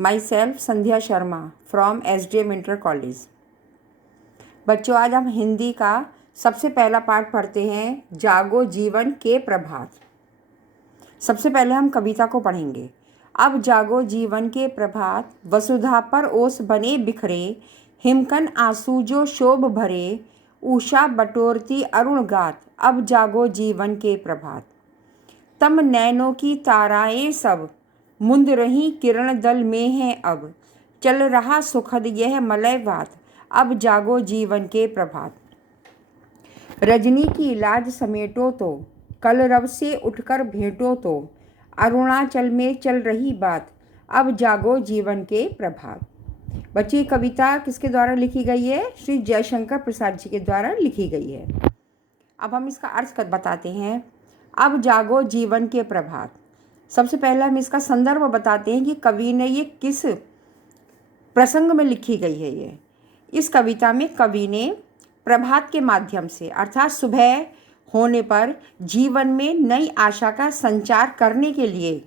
My self Sandhya Sharma from SDM inter college. बच्चों, आज हम हिंदी का सबसे पहला पाठ पढ़ते हैं, जागो जीवन के प्रभात। सबसे पहले हम कविता को पढ़ेंगे। अब जागो जीवन के प्रभात, वसुधा पर ओस बने बिखरे, हिमकन आंसू जो शोभ भरे, उषा बटोरती अरुण गात, अब जागो जीवन के प्रभात। तम नैनों की ताराएं सब, मुंद रही किरण दल में हैं अब, चल रहा सुखद यह मलय वात, अब जागो जीवन के प्रभात। रजनी की लाज समेटो तो, कल रव से उठकर भेंटो तो, अरुणाचल में चल रही बात, अब जागो जीवन के प्रभात। बच्चे, कविता किसके द्वारा लिखी गई है? श्री जयशंकर प्रसाद जी के द्वारा लिखी गई है। अब हम इसका अर्थ बताते हैं। अब जागो जीवन के प्रभात। सबसे पहले हम इसका संदर्भ बताते हैं कि कवि ने ये किस प्रसंग में लिखी गई है। ये इस कविता में कवि ने प्रभात के माध्यम से, अर्थात सुबह होने पर जीवन में नई आशा का संचार करने के लिए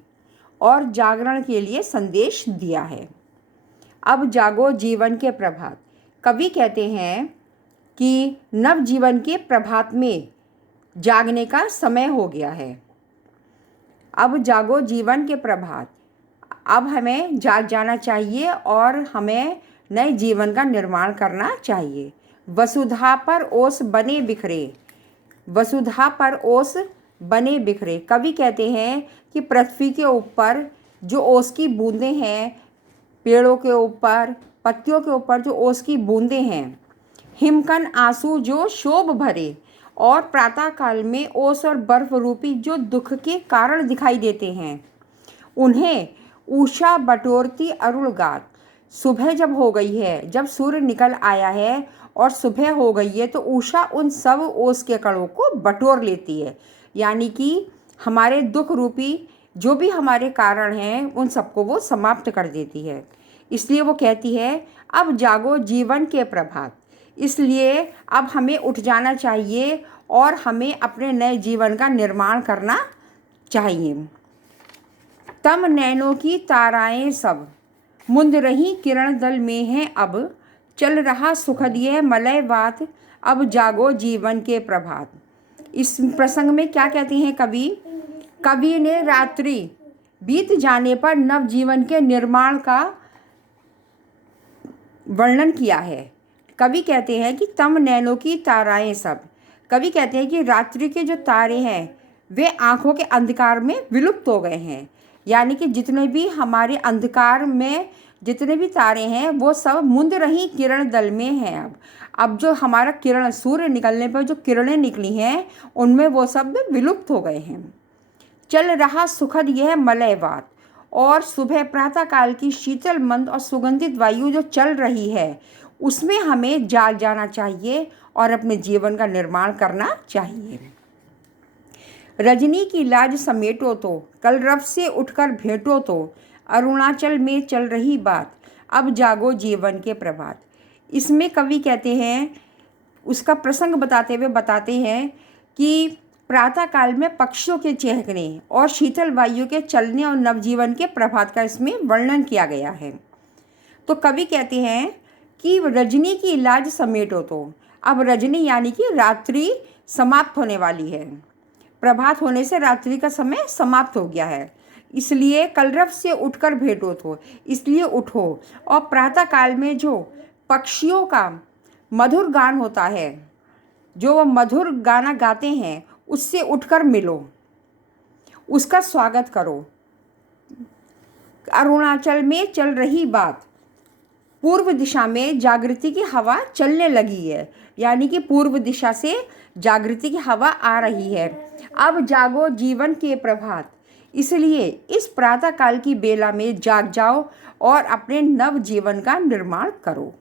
और जागरण के लिए संदेश दिया है। अब जागो जीवन के प्रभात। कवि कहते हैं कि नव जीवन के प्रभात में जागने का समय हो गया है। अब जागो जीवन के प्रभात। अब हमें जाग जाना चाहिए और हमें नए जीवन का निर्माण करना चाहिए। वसुधा पर ओस बने बिखरे, वसुधा पर ओस बने बिखरे। कवि कहते हैं कि पृथ्वी के ऊपर जो ओस की बूंदें हैं, पेड़ों के ऊपर, पत्तियों के ऊपर जो ओस की बूंदें हैं, हिमकन आंसू जो शोभ भरे, और प्रातः काल में ओस और बर्फ रूपी जो दुख के कारण दिखाई देते हैं, उन्हें उषा बटोरती अरुण गात। सुबह जब हो गई है, जब सूर्य निकल आया है और सुबह हो गई है, तो उषा उन सब ओस के कणों को बटोर लेती है, यानी कि हमारे दुख रूपी जो भी हमारे कारण हैं उन सबको वो समाप्त कर देती है। इसलिए वो कहती है, अब जागो जीवन के प्रभात। इसलिए अब हमें उठ जाना चाहिए और हमें अपने नए जीवन का निर्माण करना चाहिए। तम नैनों की ताराएं सब, मुंद रही किरण दल में हैं अब, चल रहा सुखद यह मलय वात, अब जागो जीवन के प्रभात। इस प्रसंग में क्या कहते हैं कवि? कवि ने रात्रि बीत जाने पर नव जीवन के निर्माण का वर्णन किया है। कवि कहते हैं कि तम नैनों की ताराएं सब। कवि कहते हैं कि रात्रि के जो तारे हैं वे आँखों के अंधकार में विलुप्त हो गए हैं, यानी कि जितने भी हमारे अंधकार में जितने भी तारे हैं वो सब मुंद रही किरण दल में हैं। अब जो हमारा किरण, सूर्य निकलने पर जो किरणें निकली हैं उनमें वो सब विलुप्त हो गए हैं। चल रहा सुखद यह मलय वात, और सुबह प्रातः काल की शीतल मंद और सुगंधित वायु जो चल रही है उसमें हमें जाग जाना चाहिए और अपने जीवन का निर्माण करना चाहिए। रजनी की लाज समेटो तो, कल रव से उठकर भेंटो तो, अरुणाचल में चल रही बात, अब जागो जीवन के प्रभात। इसमें कवि कहते हैं, उसका प्रसंग बताते हुए बताते हैं कि प्रातः काल में पक्षियों के चहकने और शीतल वायु के चलने और नवजीवन के प्रभात का इसमें वर्णन किया गया है। तो कवि कहते हैं कि रजनी की लाज समेटो तो। अब रजनी यानी कि रात्रि समाप्त होने वाली है, प्रभात होने से रात्रि का समय समाप्त हो गया है, इसलिए कलरव से उठकर भेंटो तो, इसलिए उठो और प्रातः काल में जो पक्षियों का मधुर गान होता है, जो वो मधुर गाना गाते हैं, उससे उठकर मिलो, उसका स्वागत करो। अरुणाचल में चल रही बात, पूर्व दिशा में जागृति की हवा चलने लगी है, यानी कि पूर्व दिशा से जागृति की हवा आ रही है। अब जागो जीवन के प्रभात, इसलिए इस प्रातः काल की बेला में जाग जाओ और अपने नव जीवन का निर्माण करो।